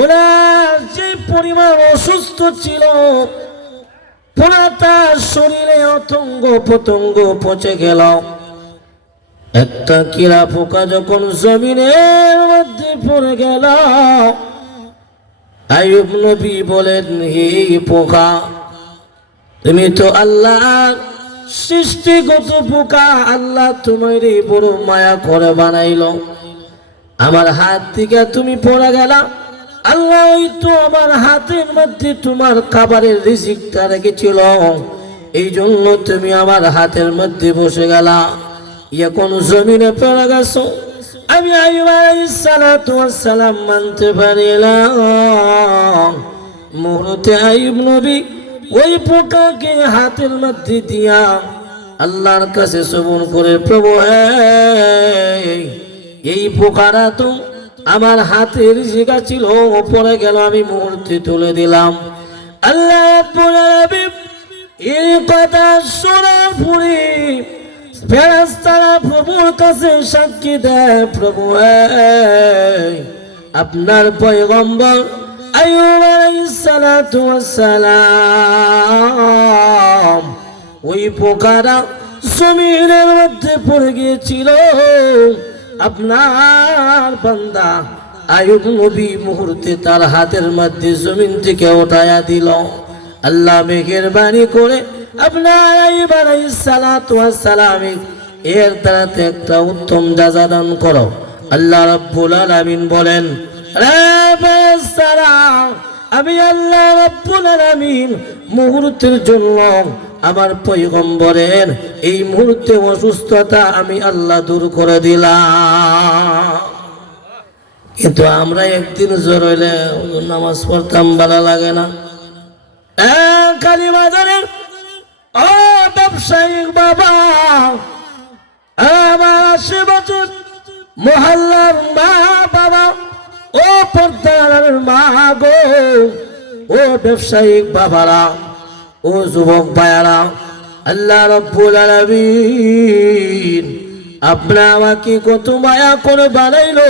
ওরা যে পরিমাণ অসুস্থ ছিল, পুরা তার শরীরে অঙ্গ প্রত্যঙ্গ পচে গেল। একটা কিরা পোকা যখন জমিনের মধ্যে পড়ে গেল, আইয়ুব নবী বলেন, হে পোকা, তুমি তো আল্লাহ সৃষ্টিগত পোকা, আল্লাহ তোমার বড় মায়া করে বানাইল, আমার হাত থেকে তুমি পড়ে গেলা, আল্লাহ ওই তো আমার হাতের মধ্যে তোমার খাবারের রিজিকটা রেখেছিল, এই জন্য তুমি আমার হাতের মধ্যে বসে গেলা, এখন জমিনে পড়ে গেছো। আমি আইয়ুব আলাইহিস সালাতু ওয়াস সালাম মানতে পারিলাম। মুহূর্তে আইয়ুব নবী ওই পোকাকে হাতের মধ্যে দিয়া আল্লাহর কাছে শ্রবণ করে, প্রভু এই পোকারা তো আমার হাতের জিগা ছিল, পড়ে গেল, আমি মুহূর্তে তুলে দিলাম। আল্লাহ এই কথা শোনার পরে ফেরেশতারা প্রভুর কাছে সাক্ষী দেয়, প্রভু আপনার পয়গম্বর আইয়ুব আলাইহিস সালাতু ওয়াস সালাম ওই পোকারা জমিনের মধ্যে পড়ে গিয়েছিল, আপনার বান্দা আইয়ুব নবী মুহূর্তে তার হাতের মধ্যে জমিন থেকে উঠায়া দিল। আল্লাহ মেহেরবানি করে আপনার আইয়ুব আলাইহিস সালাতু ওয়াস সালাম এর দ্বারাতে একটা উত্তম জাযা দান করো। আল্লাহ রাব্বুল আলামিন বলেন, আমি আল্লাহ রাব্বুল আলামিন মুহূর্তের জন্য আমার পয়গম্বরের এই মুহূর্তে অসুস্থতা আমি আল্লাহ দূর করে দিলাম। কিন্তু আমরা একদিন জ্বর হইলে নামাজ পড়তাম, ভালো লাগে না। কালীবাজারের ও ব্যবসায়িক বাবা, আমার আশেপাশে মহল্লার মা বাবা, ও পর্দার মা গো, ও ব্যবসায়িক বাবারা, ও যুবক ভাইয়ারা, আল্লাহ রাব্বুল আলামিন আপনি আমাকে কত মায়া করে বানাইলো,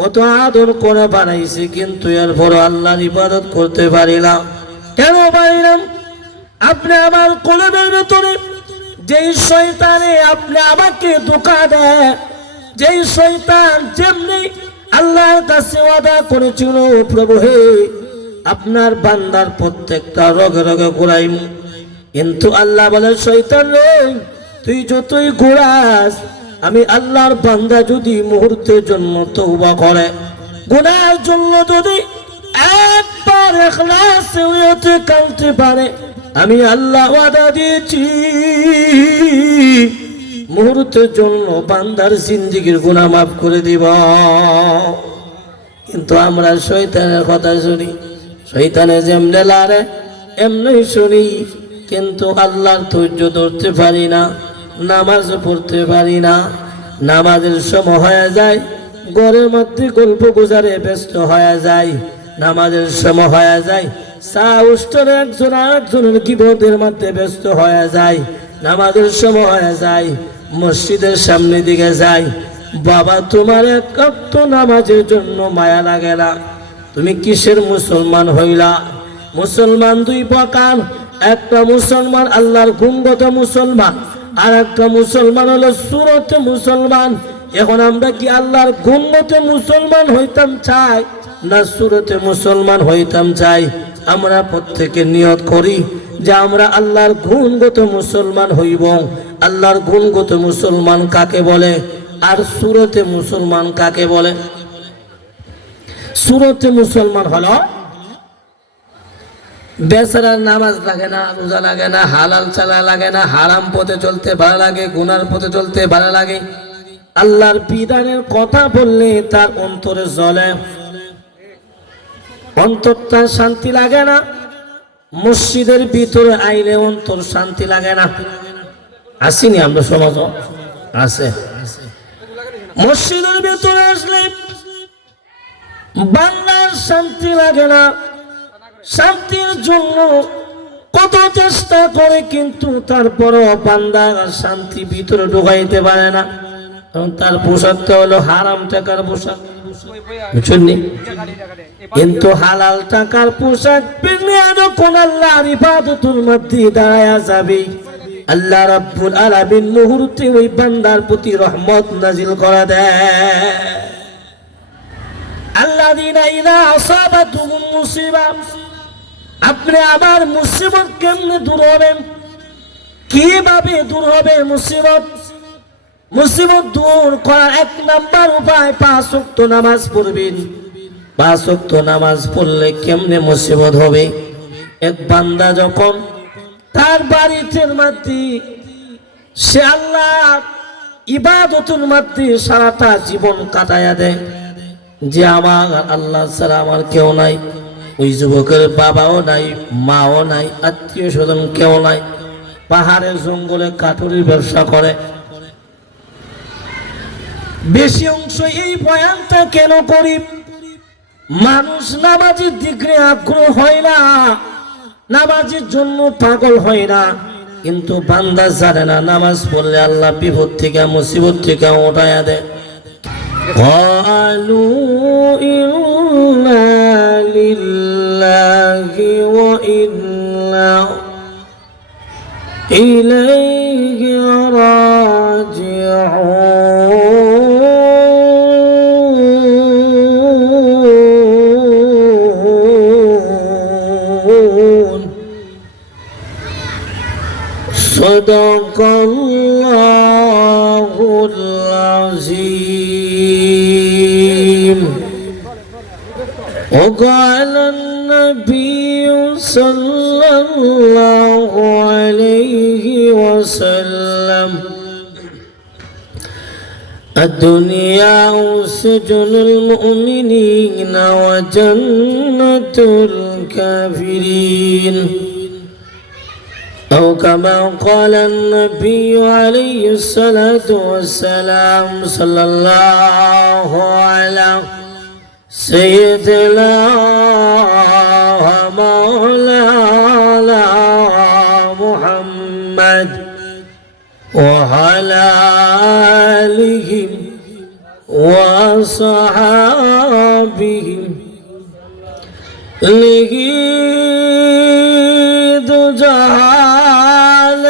কত আদর করে বানাইছে, কিন্তু এরপর আল্লাহর ইবাদত করতে পারিলাম। কেন পারিলাম? আপনি আমার কলমের ভেতরে যেই শয়তানে আপনি আমাকে ধোঁকা দেয়, যেই শয়তান যেমনি আল্লাহর কাছে ওয়াদা করেছিল, প্রভু হে আপনার বান্দার প্রত্যেকটা রগে রগে ঘুরাইম, কিন্তু আল্লাহ বলে, শয়তান রে তুই যতই ঘুরাস, আমি আল্লাহর বান্দা যদি মুহূর্তের জন্য তওবা করে, গুনাহের জন্য যদি একবার ইখলাসে হতে কাঁদতে পারে, আমি আল্লাহ ওয়াদা দিয়েছি মুহূর্তের জন্য বান্দার জিন্দেগীর গুনাহ মাফ করে দিব। কিন্তু আমরা শয়তানের কথা শুনি, শয়তানে যেমনে লারে এমনি শুনি, কিন্তু আল্লাহর ধৈর্য ধরতে পারি না, নামাজ পড়তে পারি না। নামাজের সময় হয়ে যায়, ঘরের মধ্যে গল্প গুজারে ব্যস্ত হয়ে যায়, নামাজের সময় হয়ে যায়, চা উষ্টের একজন আরেকজনের গীবতের মধ্যে ব্যস্ত হয়ে যায়, নামাজের সময় হয়ে যায়, মসজিদের সামনে দিকে যায়। বাবা তোমার এক ওয়াক্ত নামাজের জন্য মায়া লাগে না? তুমি কিসের মুসলমান হইলা? মুসলমান দুই প্রকার, একটা মুসলমান আল্লাহর গুণগত মুসলমান, আর একটা মুসলমান হলো সুরতে মুসলমান। এখন আমরা কি আল্লাহর গুণগত মুসলমান হইতাম চাই না সুরতে মুসলমান হইতাম চাই? আমরা প্রত্যেকে নিয়ত করি যে আমরা আল্লাহর গুণগত মুসলমান হইব। আল্লাহর গুণগত মুসলমান কাকে বলে আর সুরতে মুসলমান কাকে বলে? সুরতে মুসলমান হলো বেচারার নামাজ লাগে না, রোজা লাগে না, হালাল চালা লাগে না, হারাম পথে চলতে ভালো লাগে, গুনার পথে চলতে ভালো লাগে, আল্লাহর বিধানের কথা বললে তার অন্তরে জ্বলে, অন্তরটা শান্তি লাগে না। মসজিদের ভিতরে আইলে অন্তর শান্তি লাগে না। আসিনি আমরা সমাজ আছে, মসজিদের ভিতরে আসলে বান্দার শান্তি লাগে না। শান্তির জন্য কত চেষ্টা করে, কিন্তু তারপরও বান্দা শান্তি ভিতরে ঢুকাইতে পারে না। এবং তার পোশাকটা হলো হারাম টাকার পোশাক, বুঝছেন? কিন্তু হালাল টাকার পোশাক পরলে যখন আল্লাহর ইবাদতের মধ্যে দাঁড়ায়া যাবে, আল্লাহ রাব্বুল আলামিন মুহূর্তে ওই বান্দার প্রতি রহমত নাজিল করে দেয়। আল্লাযীনা ইযা আসাবাতুহুম মুসিবা, আপনি আমার মুসিবত কেমনে দূর হবে, কিভাবে দূর হবে মুসিবত? মুসিবত দূর করার এক নাম্বার উপায় 5 ওয়াক্ত নামাজ পড়বেন। 5 ওয়াক্ত নামাজ পড়লে কেমনে মুসিবত হবে? এক বান্দা যখন তার বাড়িতে মধ্যে সে আল্লাহ ইবাদতের মধ্যে সারাটা জীবন কাটায়া দেয়, যে আমার আল্লাহ ছাড়া আমার কেউ নাই, ওই যুবকের বাবাও নাই, মাও নাই, আত্মীয় স্বজন কেউ নাই, পাহাড়ে জঙ্গলে কাঠুরির ব্যবসা করে। বেশি অংশ এই বয়ানটা কেন করি? মানুষ নামাজের দিকে আগ্রহ হয় না, নামাজের জন্য পাগল হয় না, কিন্তু বান্দা জানে না নামাজ পড়লে আল্লাহ বিপদ থেকে মুসিবত থেকে ওঠায়া দেয়। قالوا إنا لله وإنا إليه راجعون صدق الله العظيم وقال النبي صلى الله عليه وسلم الدنيا سجن المؤمنين وجنة الكافرين أو كما قال النبي عليه الصلاة والسلام صلى الله على سيدنا مولانا محمد وعلى آله وصحابه لغيد جهال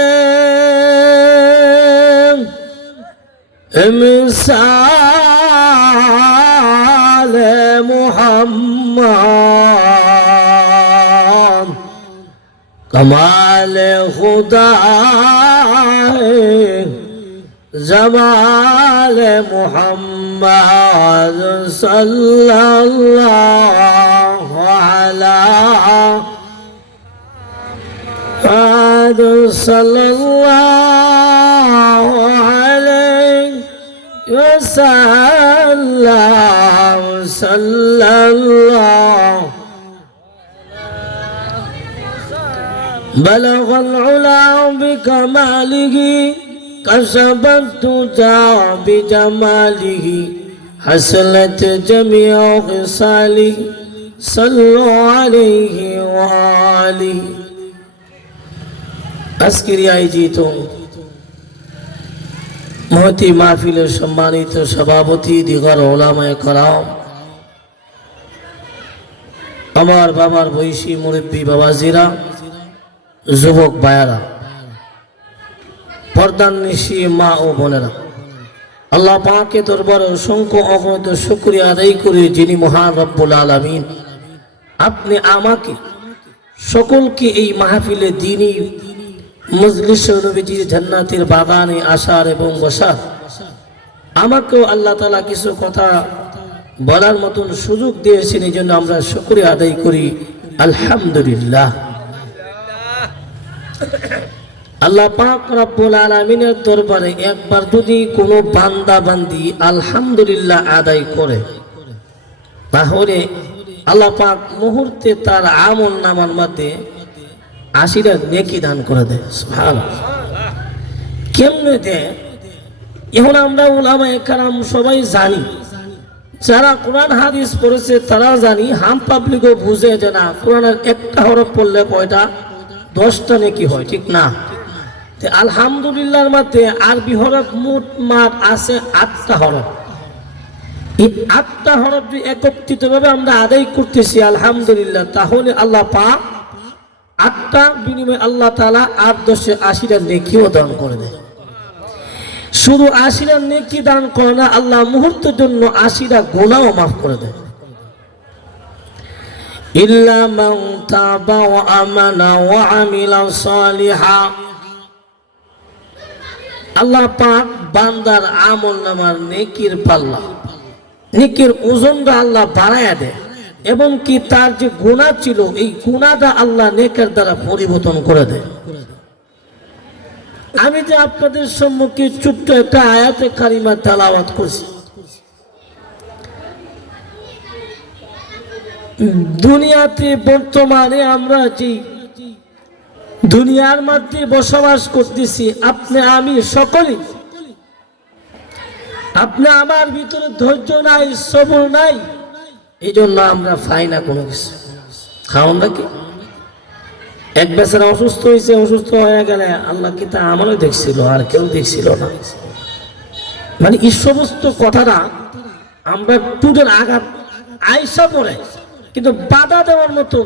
مثال محمد کمال خدا جمال محمد صلی اللہ علیہ صلی اللہ علیہ وسلم صلی اللہ بلغ العلا بكماله كشف الدجى بجماله حصلت جميع خصاله صلوا عليه وآله আজকের আয়োজিত মহতি মাহফিলের সম্মানিত সভাপতি দিগর ওলামায়ে কেরাম, আমার বাবার বয়সী মুরব্বী বাবাজিরা, যুবক ভাইয়ারা, পর্দার নিশি মা ও বোনেরা, আল্লাহ পাকের দরবারে অসংখ্য অগণিত শুকরিয়া আদায় করি, যিনি মহান রব্বুল আলামিন আপনি আমাকে সকলকে এই মাহফিলে দ্বীনি মজলিসে নবীজির জান্নাতের বাগানে আসার এবং বসার, আমাকেও আল্লাহ তাআলা কিছু কথা বলার মতন সুযোগ দিয়েছেন। এই জন্য আমরা শুকরিয়া আদায় করি, আলহামদুলিল্লাহ। আল্লাহ পাক রব্বুল আলামিনের দরবারে একবার যদি কোনো বান্দা বান্দি আলহামদুলিল্লাহ আদায় করে, তাহলে আল্লাহ পাক মুহূর্তে তার আমল নামার মধ্যে 80টা নেকি দান করে দেয়। সুবহানাল্লাহ। কেমনে দেয়? এখন আমরা উলামায়ে কেরাম সবাই জানি, যারা কোরআন হাদিস পড়েছে তারা জানি, হাম পাবলিকও বুঝে যে না কোরআনের একটা হরফ পড়লে কয়টা 10টা নেকি হয়, ঠিক না? আলহামদুলিল্লাহর মধ্যে আরবি হরফ মোট মার আছে 8টা হরফ। এই 8টা হরফ যদি একত্রিত ভাবে আমরা আদায় করতেছি আলহামদুলিল্লাহ, তাহলে আল্লাহ পাক 8টা বিনিময়ে আল্লাহ তাআলা 8 10 80টা নেকিও দান করে দেয়। শুধু 80টা নেকি দান করে না, আল্লাহ মুহূর্তের জন্য 80টা গুনাহও মাফ করে দেয়। ইল্লা মান তাবা ওয়া আমানা ওয়া আমিলা সালিহা, আল্লাহ পাক বান্দার আমলনামার নেকির পাল্লা, নেকির ওজনটা আল্লাহ বাড়ায়া দেয়, এবং কি তার যে গুনাহ ছিল এই গুনাহটা আল্লাহ নেকের দ্বারা পরিবর্তন করে দেয়। আমি যে আপনাদের সম্মুখে ছোট্ট একটা আয়াতে কারিমা তেলাওয়াত করছি, দুনিয়াতে বর্তমানে আমরা যে দুনিয়ার মধ্যে বসবাস করতেছি, আপনি আমি সকলেই, আপনি আমার ভিতরে ধৈর্য নাই, সবর নাই, এই জন্য আমরা পাই না কোনো কিছু। খাওয়ান নাকি এক বেচারা অসুস্থ হয়েছে, অসুস্থ হয়ে গেলে আল্লাহ কি তা আমারও দেখছিল আর কেউ দেখছিল না, মানে এই সমস্ত কথাটা আমরা টুটের আঘাত আয়সা পড়ে, কিন্তু বাধা দেওয়ার মতো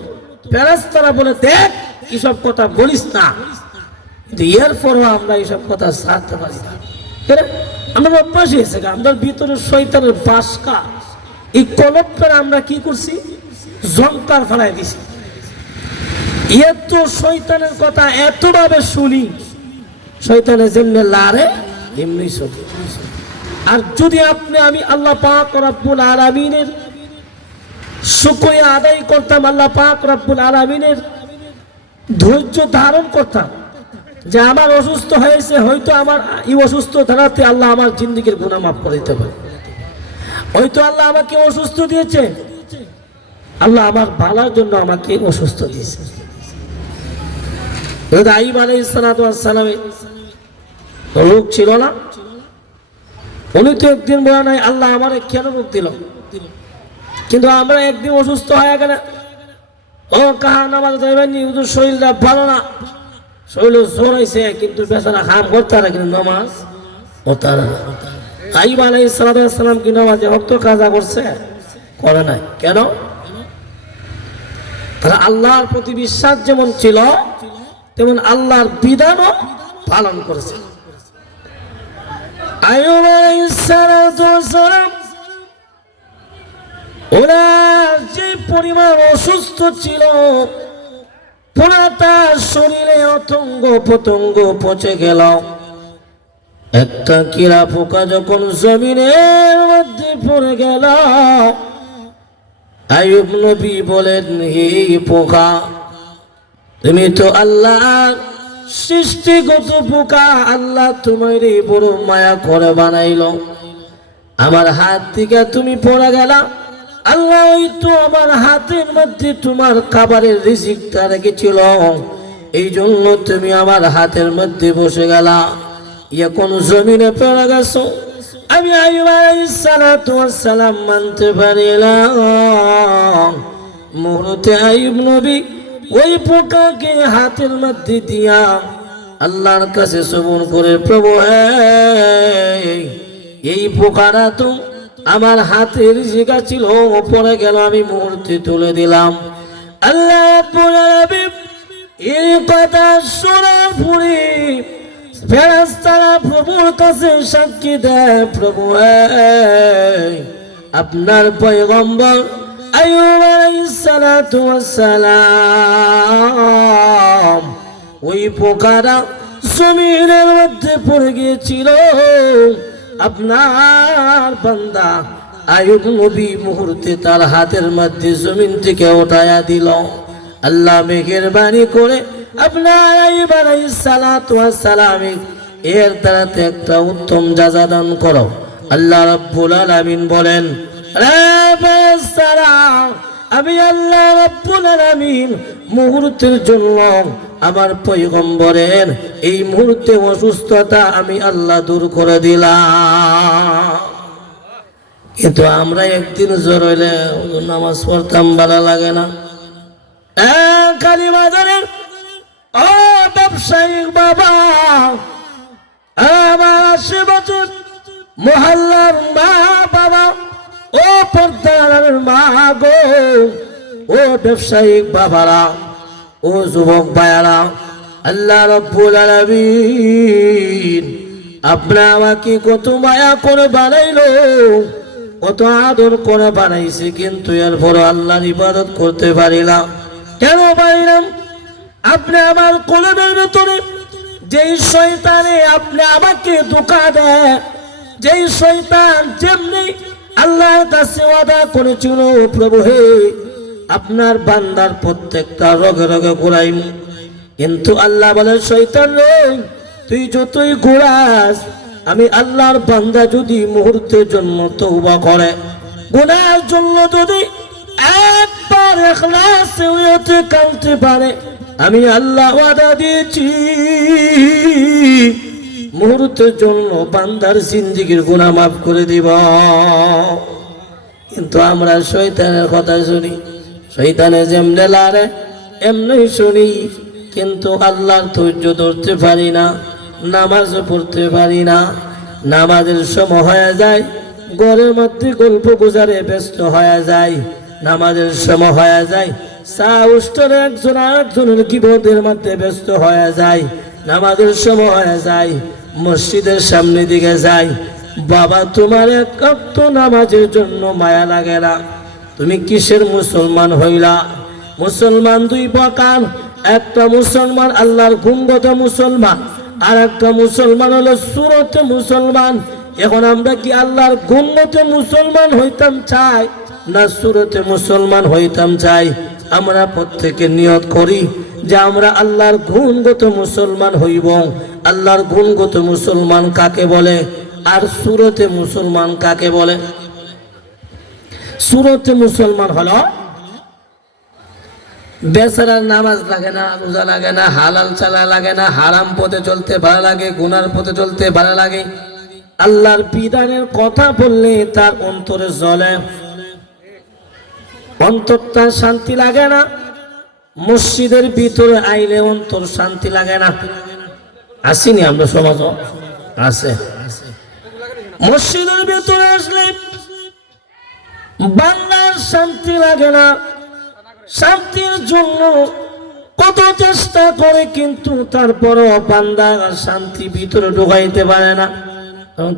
ফেরেশতারা বলে দেখ এইসব কথা বলিস না, কিন্তু এরপরও আমরা এইসব কথা ছাড়তে পারি না। আমরা অভ্যাস হয়েছে, আমাদের ভিতরে শয়তানের বাসকা, এই কলপটা আমরা কি করছি, জঙ্কার ফেলাই দিছি। এত শয়তানের কথা এতভাবে শুনি, শয়তানের যেমনি লারে এমনি চলে। আর যদি আপনি আমি আল্লাহ পাক রব্বুল আলামিনের শুকরিয়া আদায় করতাম, আল্লাহ পাক রব্বুল আলামিনের ধৈর্য ধারণ করতাম, যে আমার অসুস্থ হয়েছে, হয়তো আমার এই অসুস্থ ধারাতে আল্লাহ আমার জিন্দেগির গুনাহ মাফ করে দিতে পারে, হয়তো আল্লাহ আমাকে অসুস্থ দিয়েছে, আল্লাহ আমার ভালোর জন্য আমাকে অসুস্থ দিয়েছে। আইয়ুব আলাইহিস সালাতু ওয়াস সালামের রোগ ছিল না, উনি তো একদিন বলে নাই আল্লাহ আমারে কেন রোগ দিল, কিন্তু আমরা একদিন অসুস্থ হয়ে গেলে ও কাহা নামাজ যাইবেনি, শরীরটা ভালো না, শরীর জ্বর হয়েছে, কিন্তু বেচারা কাম করতে পারে, কিন্তু নামাজ হতে না। আইয়ুব আলাইহিস সালাতু ওয়াস সালাম কি নামাজে ওয়াক্ত কাজা করছে? করে নাই। কেন? তারা আল্লাহর প্রতি বিশ্বাস যেমন ছিল, তেমন আল্লাহর বিধানও পালন করেছে। আইয়ুব আলাইহিস সালাতু ওয়াস সালাম ওরা যে পরিমাণ অসুস্থ ছিল, পুরা তার শরীরে অঙ্গ প্রত্যঙ্গ পচে গেল। একটা কিরা পোকা যখন জমিনের মধ্যে পড়ে গেল, আইয়ুব নবী বলেন, হে পোকা, তুমি তো আল্লাহর সৃষ্টিগত পোকা, আল্লাহ তোমার বড় মায়া করে বানাইল, আমার হাত থেকে তুমি পড়ে গেলা, আল্লাহ তো আমার হাতের মধ্যে তোমার খাবারের রিজিকটা রেখেছিল, এই জন্য তুমি আমার হাতের মধ্যে বসে গেলা, এখন জমিনে পড়ে গেছো। আমি আইয়ুব আলাইহিস সালাতু ওয়াস সালাম মানতে পারিলাম। মুহূর্তে আইয়ুব নবী ওই পোকাকে হাতের মধ্যে দিয়া আল্লাহর কাছে সবর করে, প্রভু এই পোকাটা তো আমার হাতের জায়গা ছিল, পড়ে গেল, আমি মুহূর্তে তুলে দিলাম। আল্লাহ রাব্বুল আলামিন এই কথা শোনার পরে ফেরেশতারা প্রভুর কাছে সাক্ষী দেয়, প্রভু আপনার পয়গম্বর আইয়ুব আলাইহিস সালাতু ওয়াস সালাম ওই পোকাটা জমিনের মধ্যে পড়ে গিয়েছিল, আপনার বান্দা আইয়ুব নবী মুহূর্তে তার হাতের মধ্যে জমিন থেকে উঠায়া দিল। আল্লাহ মেহেরবানি করে আপনার আইয়ুব আলাইহিস সালাতু ওয়াস সালাম এর দ্বারাতে একটা উত্তম জাযা দান করো। আল্লাহ রাব্বুল আলামিন বলেন, আমি আল্লাহ রাব্বুল আলামিন মুহূর্তের জন্য আমার পয়গম্বরের এই মুহূর্তে অসুস্থতা আমি আল্লাহ দূর করে দিলাম। কিন্তু আমরা একদিন জ্বর হইলে নামাজ পড়তাম, ভালো লাগে না। কালী বাজারের ও ব্যবসায়িক বাবা, আমার আশেপাশে মহল্লার মা বাবা, ও পর্দার মা গো, ও ব্যবসায়িক বাবারা, ও যুবক ভাইয়ারা, আল্লাহ রাব্বুল আলামিন আপনি আমাকে কত মায়া করে বানাইলো, কত আদর করে বানাইছে, কিন্তু এরপর আল্লাহর ইবাদত করতে পারিলাম। কেন পারিলাম? আপনি আমার কলবের ভিতরে যেই শয়তানে আপনি আমাকে ধোঁকা দেয়, যেই শয়তান যেমনি আল্লাহর কাছে ওয়াদা করেছিল, প্রভু হে আপনার বান্দার প্রত্যেকটা রগে রগে ঘুরাইম, কিন্তু আল্লাহ বলে শয়তান রে, তুই যতই ঘুরাস, আমি আল্লাহর বান্দা যদি মুহূর্তের জন্য তওবা করে, গুনাহের জন্য যদি একবার ইখলাসে হতে কাঁদতে পারে, আমি আল্লাহ ওয়াদা দিয়েছি মুহূর্তের জন্য বান্দার জিন্দেগীর গুনাহ মাফ করে দিব। কিন্তু আমরা শয়তানের কথা শুনি, শয়তানে যেমনে লারে এমনি শুনি, কিন্তু আল্লাহর ধৈর্য ধরতে পারি না, নামাজ পড়তে পারি না। নামাজের সময় হয়ে যায়, ঘরের মধ্যে গল্প গুজারে ব্যস্ত হয়ে যায়, নামাজের সময় হয়ে যায়, চা উষ্টের একজন আরেকজনের গীবতের মধ্যে ব্যস্ত হয়ে যায়, নামাজের সময় হয়ে যায়, মসজিদের সামনে দিকে যায়। বাবা তোমার এক ওয়াক্ত নামাজের জন্য মায়া লাগে না? তুমি কিসের মুসলমান হইলা? মুসলমান দুই প্রকার, একটা মুসলমান আল্লাহর গুণগত মুসলমান, আর একটা মুসলমান হলো সুরতে মুসলমান। এখন আমরা কি আল্লাহর গুণগত মুসলমান হইতাম চাই, না সুরতে মুসলমান হইতাম চাই? আমরা প্রত্যেকে নিয়ত করি যে আমরা আল্লাহর গুণগত মুসলমান হইব। আল্লাহর গুণগত মুসলমান কাকে বলে, আর সুরতে মুসলমান কাকে বলে? সুরতে মুসলমান হলো বেচারার নামাজ লাগে না, রোজা লাগে না, হালাল চালা লাগে না, হারাম পথে চলতে ভালো লাগে, গুনার পথে চলতে ভালো লাগে, আল্লাহর বিধানের কথা বললে তার অন্তরে জ্বলে, অন্তরটা শান্তি লাগে না। মসজিদের ভিতরে আইলে অন্তর শান্তি লাগে না। আসিনি আমরা সমাজ আছে, মসজিদের ভিতরে আসলে বান্দার শান্তি লাগে না। শান্তির জন্য কত চেষ্টা করে, কিন্তু তারপরও বান্দা শান্তি ভিতরে ঢুকাইতে পারে না।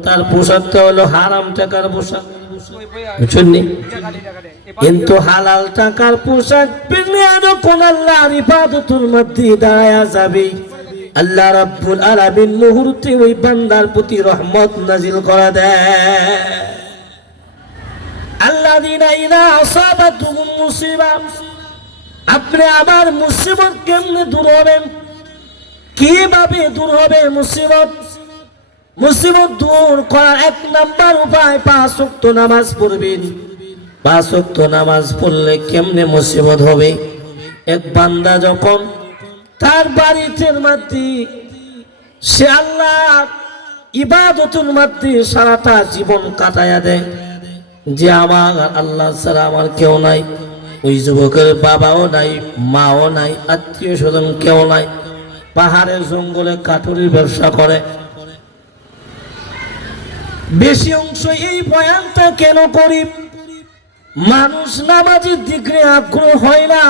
তার পোশাকটা হলো হারাম টাকার পোশাক, বুঝছেন? কিন্তু হালাল টাকার পোশাক পেলে যখন আল্লাহর ইবাদতের মধ্যে দাঁড়ায়া যাবে, আল্লাহ রাব্বুল আলামিন মুহূর্তে ওই বান্দার প্রতি রহমত নাজিল করে দেয়। আল্লাযীনা ইযা আসাবাতুহুম মুসিবা, আপনি আমার মুসিবত কেমনে দূর হবে, কিভাবে দূর হবে মুসিবত? মুসিবত দূর করার এক নাম্বার উপায় 5 ওয়াক্ত নামাজ পড়বেন। 5 ওয়াক্ত নামাজ পড়লে কেমনে মুসিবত হবে? এক বান্দা যখন তার বাড়িতে মধ্যে সে আল্লাহ ইবাদতের মধ্যে সারাটা জীবন কাটায়া দেয়, যে আমার আল্লাহ ছাড়া আমার কেউ নাই, ওই যুবকের বাবাও নাই, মাও নাই, আত্মীয় স্বজন কেউ নাই, পাহাড়ে জঙ্গলে কাঠুরির ব্যবসা করে। বেশি অংশ এই বয়ানটা কেন করি? মানুষ নামাজের দিকে আগ্রহ হয় না,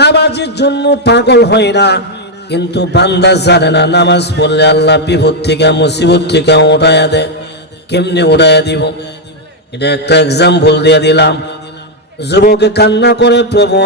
নামাজের জন্য পাগল হয় না, কিন্তু বান্দা জানে না নামাজ পড়লে আল্লাহ বিপদ থেকে মুসিবত থেকে উঠাইয়া দেয়। কেমনে উঠাইয়া দিব? এটা একটা এক্সাম্পল দিয়ে দিলাম। যুবকে কান্না করে, প্রভু